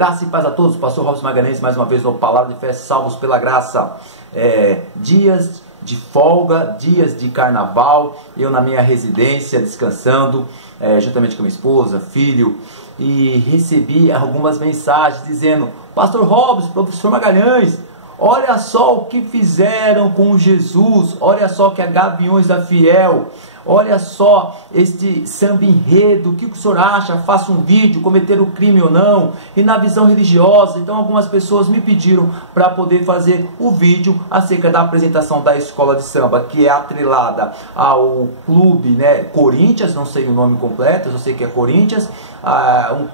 Graça e paz a todos, pastor Robson Magalhães, mais uma vez no Palavra de Fé, salvos pela graça. Dias de folga, dias de carnaval, eu na minha residência, descansando, juntamente com minha esposa, filho, e recebi algumas mensagens dizendo: pastor Robson, professor Magalhães, olha só o que fizeram com Jesus, olha só que a Gaviões da Fiel, olha só este samba enredo, o que o senhor acha? Faça um vídeo, cometer o crime ou não? E na visão religiosa, então algumas pessoas me pediram para poder fazer o vídeo acerca da apresentação da escola de samba, que é atrelada ao clube, né, Corinthians, não sei o nome completo, eu sei que é Corinthians,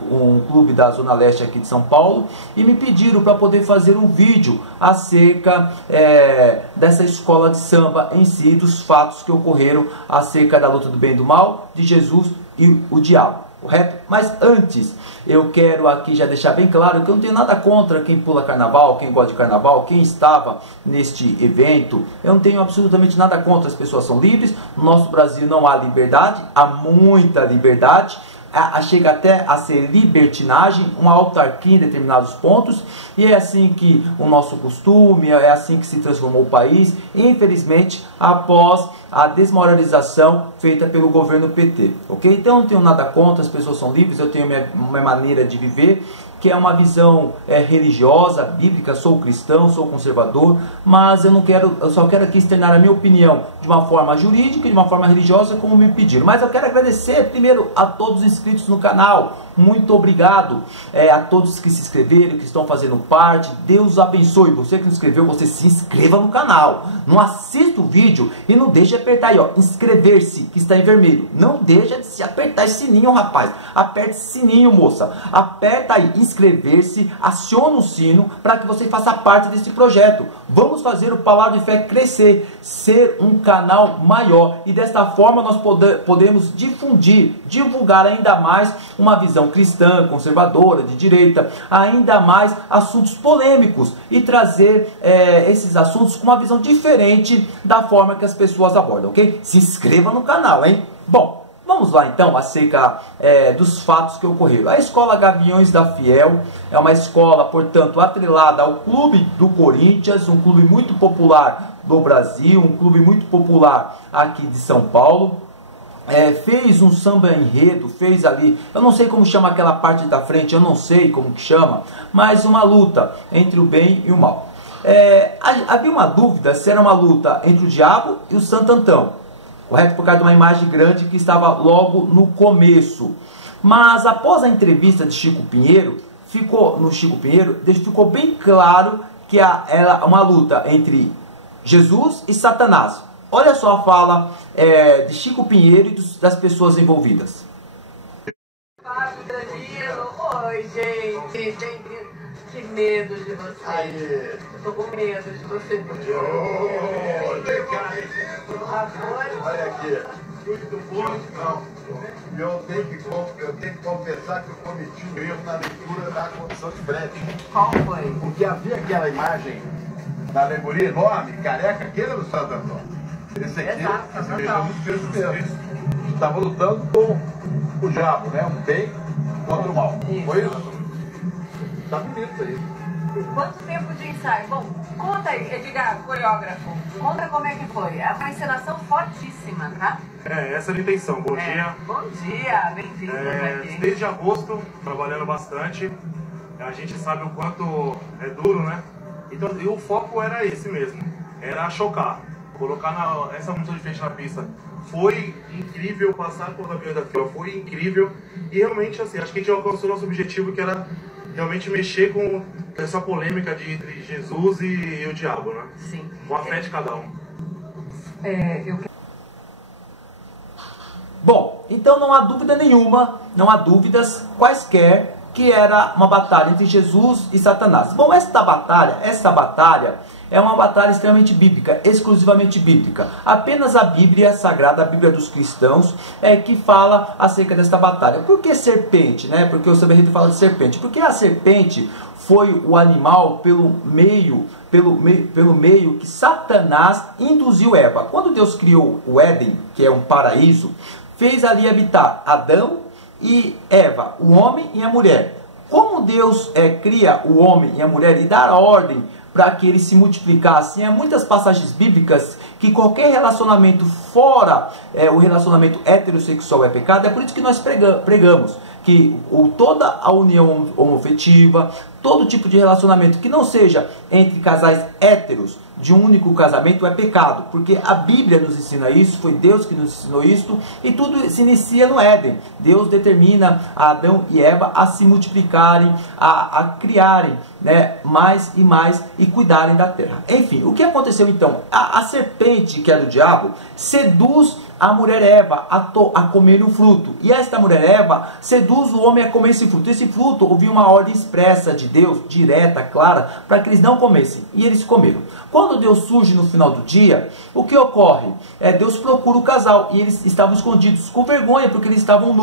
um clube da Zona Leste aqui de São Paulo, e me pediram para poder fazer um vídeo acerca dessa escola de samba em si, dos fatos que ocorreram acerca da luta do bem e do mal, de Jesus e o diabo, correto? Mas antes, eu quero aqui já deixar bem claro que eu não tenho nada contra quem pula carnaval, quem gosta de carnaval, quem estava neste evento. Eu não tenho absolutamente nada contra, as pessoas são livres. No nosso Brasil não há liberdade, há muita liberdade. Chega até a ser libertinagem, uma autarquia em determinados pontos, e é assim que o nosso costume, é assim que se transformou o país, infelizmente, após a desmoralização feita pelo governo PT, ok? Então eu não tenho nada contra, as pessoas são livres, eu tenho minha maneira de viver, que é uma visão religiosa, bíblica, sou cristão, sou conservador, mas eu só quero aqui externar a minha opinião de uma forma jurídica e de uma forma religiosa, como me pediram. Mas eu quero agradecer primeiro a todos os inscritos no canal, muito obrigado a todos que se inscreveram, que estão fazendo parte, Deus abençoe. Você que não se inscreveu, você se inscreva no canal, não assista o vídeo e não deixe de apertar aí, ó, inscrever-se, que está em vermelho, não deixa de se apertar esse sininho, rapaz, aperta esse sininho, moça, aperta aí, inscrever-se, aciona o sino para que você faça parte desse projeto. Vamos fazer o Palavra de Fé crescer, ser um canal maior, e desta forma nós podemos divulgar ainda mais uma visão cristã, conservadora, de direita, ainda mais assuntos polêmicos, e trazer esses assuntos com uma visão diferente da forma que as pessoas abordam, ok? Se inscreva no canal, hein? Bom, vamos lá então acerca dos fatos que ocorreram. A escola Gaviões da Fiel é uma escola, portanto, atrelada ao clube do Corinthians, um clube muito popular do Brasil, um clube muito popular aqui de São Paulo. Fez um samba enredo, fez ali, eu não sei como chama aquela parte da frente, eu não sei como que chama, mas uma luta entre o bem e o mal. Havia uma dúvida se era uma luta entre o diabo e o Santo Antão, correto? Por causa de uma imagem grande que estava logo no começo. Mas após a entrevista de Chico Pinheiro, ficou bem claro que era uma luta entre Jesus e Satanás. Olha só a fala de Chico Pinheiro e das pessoas envolvidas. Oi, gente. Que medo de você. Tô com medo de você. Olha aqui. Muito bom. Não. Eu tenho que confessar que eu cometi um erro na leitura da Confissão de Frete. Qual foi? Porque havia aquela imagem da alegoria enorme, careca, aquele era o Santo Antônio. Esse aqui, estava lutando com o diabo, né? Um bem contra o mal. Isso. Foi isso? Tá bonito aí. Quanto tempo de ensaio? Bom, conta aí, Edgar, coreógrafo. Conta como é que foi. É uma encenação fortíssima, tá? Essa é a intenção. Bom dia. Bom dia, bem-vindo aqui. Desde agosto, trabalhando bastante. A gente sabe o quanto é duro, né? Então, e o foco era esse mesmo. Era chocar. Colocar essa música de frente na pista. Foi incrível passar por Gaviões da Fiel. Foi incrível. E realmente, assim, acho que a gente alcançou o nosso objetivo, que era realmente mexer com essa polêmica entre Jesus e o diabo, né? Sim. Com a fé de cada um. Bom, então não há dúvida nenhuma, não há dúvidas quaisquer, que era uma batalha entre Jesus e Satanás. Bom, essa batalha é uma batalha extremamente bíblica, exclusivamente bíblica. Apenas a Bíblia Sagrada, a Bíblia dos cristãos, que fala acerca desta batalha. Por que serpente, né? Porque o samba-enredo fala de serpente. Porque a serpente foi o animal pelo meio que Satanás induziu Eva. Quando Deus criou o Éden, que é um paraíso, fez ali habitar Adão e Eva, o homem e a mulher. Como Deus cria o homem e a mulher e dá ordem para que eles se multiplicassem, há muitas passagens bíblicas que qualquer relacionamento fora o relacionamento heterossexual é pecado. É por isso que nós pregamos que toda a união homoafetiva, todo tipo de relacionamento que não seja entre casais héteros de um único casamento é pecado, porque a Bíblia nos ensina isso, foi Deus que nos ensinou isso, e tudo se inicia no Éden. Deus determina a Adão e Eva a se multiplicarem, a criarem, né, mais e mais e cuidarem da terra. Enfim, o que aconteceu então? A serpente, que é do diabo, seduz a mulher Eva a comer o fruto, e esta mulher Eva seduz o homem a comer esse fruto. Esse fruto havia uma ordem expressa de Deus, direta, clara, para que eles não comessem, e eles comeram. Quando Deus surge no final do dia, o que ocorre? Deus procura o casal, e eles estavam escondidos, com vergonha, porque eles estavam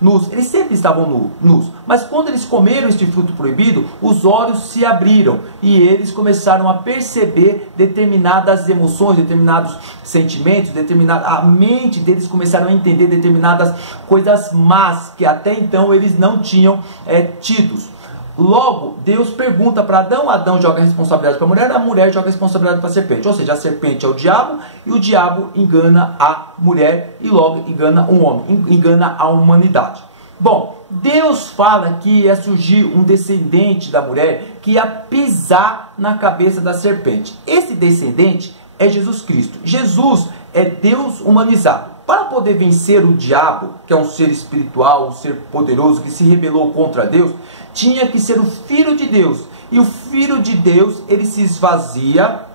nus. Eles sempre estavam nus, mas quando eles comeram este fruto proibido, os olhos se abriram, e eles começaram a perceber determinadas emoções, determinados sentimentos, a mente deles começaram a entender determinadas coisas más, que até então eles não tinham tidos. Logo, Deus pergunta para Adão, Adão joga a responsabilidade para a mulher joga a responsabilidade para a serpente. Ou seja, a serpente é o diabo, e o diabo engana a mulher, e logo engana o homem, engana a humanidade. Bom, Deus fala que ia surgir um descendente da mulher que ia pisar na cabeça da serpente. Esse descendente é Jesus Cristo. Jesus é Deus humanizado. Para poder vencer o diabo, que é um ser espiritual, um ser poderoso, que se rebelou contra Deus, tinha que ser o Filho de Deus. E o Filho de Deus, ele se esvazia,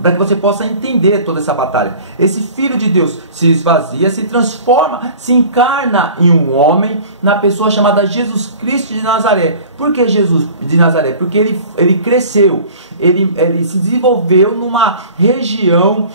para que você possa entender toda essa batalha. Esse Filho de Deus se esvazia, se transforma, se encarna em um homem, na pessoa chamada Jesus Cristo de Nazaré. Por que Jesus de Nazaré? Porque ele cresceu, ele se desenvolveu numa região,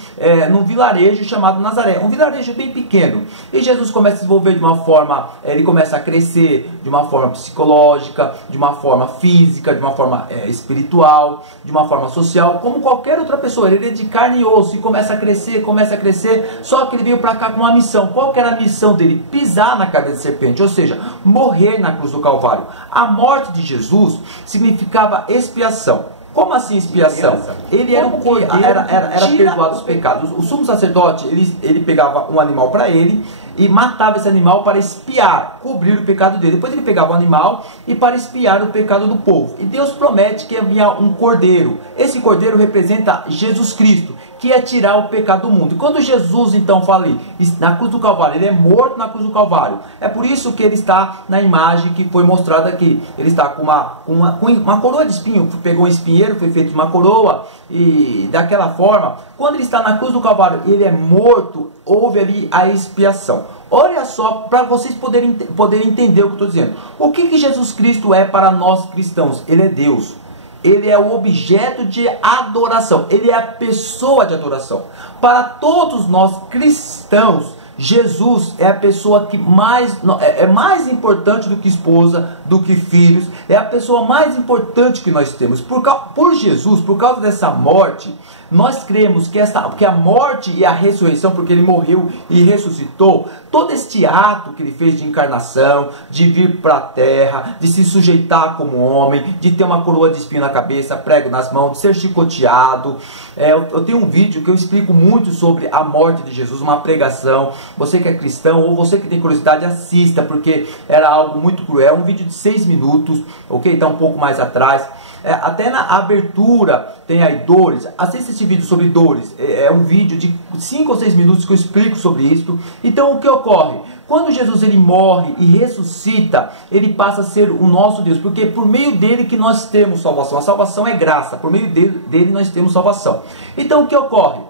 num vilarejo chamado Nazaré, um vilarejo bem pequeno. E Jesus começa a se desenvolver de uma forma, ele começa a crescer de uma forma psicológica, de uma forma física, de uma forma espiritual, de uma forma social, como qualquer outra pessoa. Ele é de carne e osso e começa a crescer, só que ele veio para cá com uma missão. Qual que era a missão dele? Pisar na cabeça da serpente, ou seja, morrer na cruz do Calvário. A morte de Jesus significava expiação. Como assim expiação? Ele era um cordeiro, era perdoado os pecados. O sumo sacerdote, ele pegava um animal para ele e matava esse animal para expiar, cobrir o pecado dele. Depois ele pegava o animal e para expiar o pecado do povo. E Deus promete que havia um cordeiro. Esse cordeiro representa Jesus Cristo, que ia tirar o pecado do mundo. E quando Jesus então fala ali, na cruz do Calvário, ele é morto na cruz do Calvário. É por isso que ele está na imagem que foi mostrada aqui. Ele está com uma coroa de espinho, pegou um espinheiro, foi feito uma coroa, e daquela forma, quando ele está na cruz do Calvário, ele é morto, houve ali a expiação. Olha só, para vocês poderem entender o que eu estou dizendo. O que Jesus Cristo é para nós cristãos? Ele é Deus. Ele é o objeto de adoração. Ele é a pessoa de adoração. Para todos nós cristãos, Jesus é a pessoa que é mais importante do que esposa, do que filhos. É a pessoa mais importante que nós temos. Por Jesus, por causa dessa morte, nós cremos que a morte e a ressurreição, porque ele morreu e ressuscitou, todo este ato que ele fez de encarnação, de vir para a terra, de se sujeitar como homem, de ter uma coroa de espinho na cabeça, prego nas mãos, de ser chicoteado. Eu tenho um vídeo que eu explico muito sobre a morte de Jesus, uma pregação. Você que é cristão ou você que tem curiosidade, assista, porque era algo muito cruel. Um vídeo de 6 minutos, ok? Está um pouco mais atrás. Até na abertura tem aí dores. Assista esse vídeo sobre dores. É um vídeo de 5 ou 6 minutos que eu explico sobre isso. Então o que ocorre? Quando Jesus ele morre e ressuscita, ele passa a ser o nosso Deus, porque é por meio dele que nós temos salvação. A salvação é graça, por meio dele nós temos salvação. Então o que ocorre?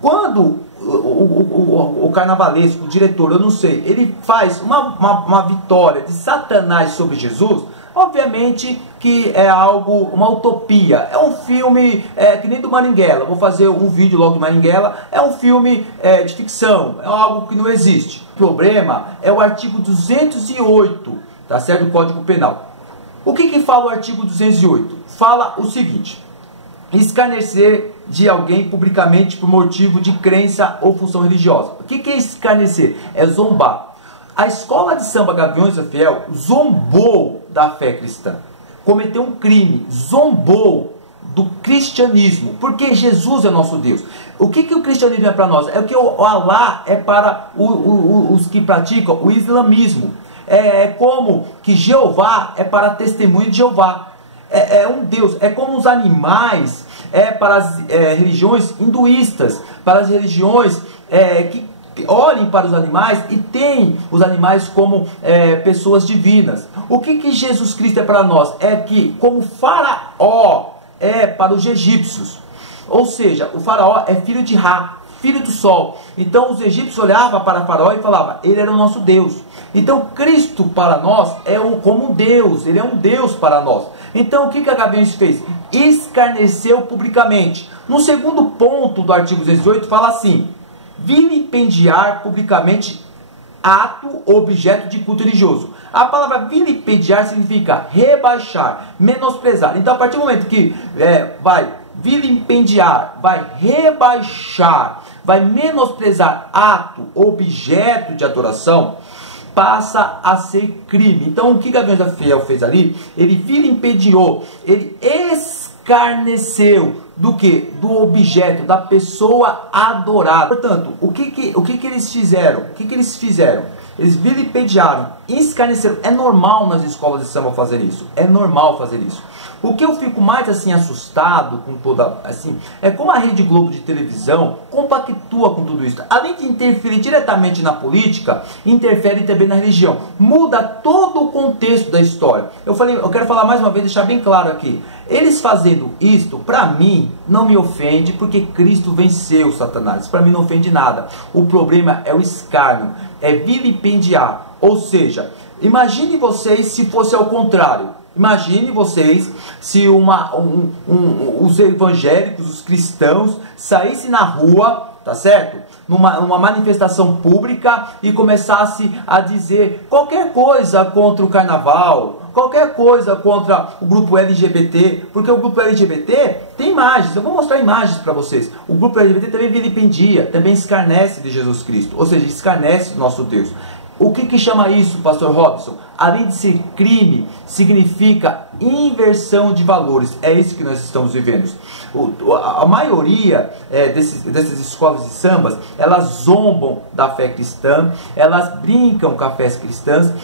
Quando o carnavalesco, o diretor, eu não sei, ele faz uma vitória de Satanás sobre Jesus, obviamente que é algo, uma utopia. É um filme que nem do Marighella. Vou fazer um vídeo logo do Marighella. É um filme de ficção. É algo que não existe. O problema é o artigo 208, tá certo? Do Código Penal. O que fala o artigo 208? Fala o seguinte: escarnecer de alguém publicamente por motivo de crença ou função religiosa. O que é escarnecer? É zombar. A escola de samba Gaviões da Fiel zombou da fé cristã, cometeu um crime, zombou do cristianismo, porque Jesus é nosso Deus. O que o cristianismo é para nós? É o que o Alá é para os que praticam o islamismo. É como que Jeová é para testemunho de Jeová. É um Deus. É como os animais para as religiões hinduístas, para as religiões que olhem para os animais e têm os animais como pessoas divinas. O que Jesus Cristo é para nós? É que como Faraó é para os egípcios, ou seja, o Faraó é filho de Ra, filho do sol. Então os egípcios olhavam para Faraó e falavam, ele era o nosso Deus. Então Cristo para nós é como Deus, ele é um Deus para nós. Então o que a Gaviões fez? Escarneceu publicamente. No segundo ponto do artigo 208 fala assim, vilipendiar publicamente ato, objeto de culto religioso. A palavra vilipendiar significa rebaixar, menosprezar. Então, a partir do momento que vai vilipendiar, vai rebaixar, vai menosprezar ato, objeto de adoração, passa a ser crime. Então, o que Gaviões da Fiel fez ali? Ele vilipendiou, ele escarneceu do que? Do objeto, da pessoa adorada. Portanto, o que eles fizeram? O que eles fizeram? Eles vilipendiaram, escarneceram. É normal nas escolas de samba fazer isso. É normal fazer isso. O que eu fico mais assim assustado com toda assim é como a Rede Globo de televisão compactua com tudo isso. Além de interferir diretamente na política, interfere também na religião. Muda todo o contexto da história. Eu quero falar mais uma vez, deixar bem claro aqui. Eles fazendo isto, para mim, não me ofende, porque Cristo venceu Satanás. Para mim não ofende nada. O problema é o escárnio, é vilipendiar. Ou seja, imagine vocês se fosse ao contrário. Imagine vocês se os evangélicos, os cristãos, saíssem na rua, tá certo? Numa manifestação pública e começasse a dizer qualquer coisa contra o carnaval, qualquer coisa contra o grupo LGBT, porque o grupo LGBT tem imagens, eu vou mostrar imagens para vocês. O grupo LGBT também vilipendia, também escarnece de Jesus Cristo, ou seja, escarnece do nosso Deus. O que chama isso, pastor Robson? Além de ser crime, significa inversão de valores. É isso que nós estamos vivendo. A maioria dessas escolas de sambas, elas zombam da fé cristã, elas brincam com a fé cristã,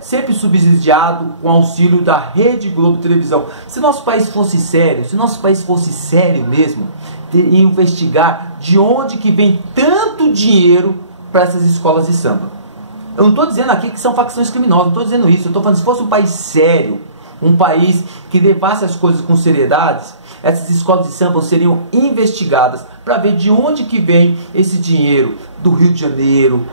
sempre subsidiado com auxílio da Rede Globo de televisão. Se nosso país fosse sério mesmo, ia investigar de onde que vem tanto dinheiro para essas escolas de samba. Eu não estou dizendo aqui que são facções criminosas, não estou dizendo isso. Eu estou falando, se fosse um país sério, um país que levasse as coisas com seriedade, essas escolas de samba seriam investigadas para ver de onde que vem esse dinheiro do Rio de Janeiro,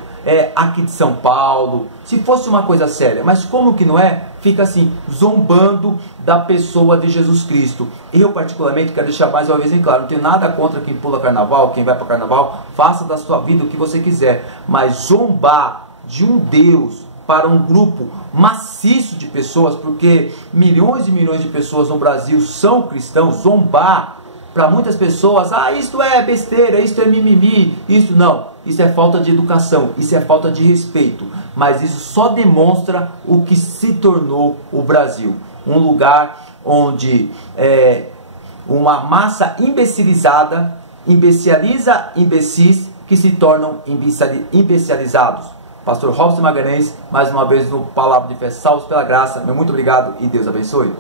aqui de São Paulo, se fosse uma coisa séria. Mas como que não é? Fica assim, zombando da pessoa de Jesus Cristo. Eu particularmente quero deixar mais uma vez em claro, não tenho nada contra quem pula carnaval, quem vai para carnaval, faça da sua vida o que você quiser, mas zombar de um Deus para um grupo maciço de pessoas, porque milhões e milhões de pessoas no Brasil são cristãos, zombar para muitas pessoas, isto é besteira, isto é mimimi, isso não, isso é falta de educação, isso é falta de respeito, mas isso só demonstra o que se tornou o Brasil, um lugar onde uma massa imbecilizada imbeciliza imbecis que se tornam imbecilizados. Pastor Robson Magalhães, mais uma vez no Palavra de Fé, salvos pela graça. Meu muito obrigado e Deus abençoe.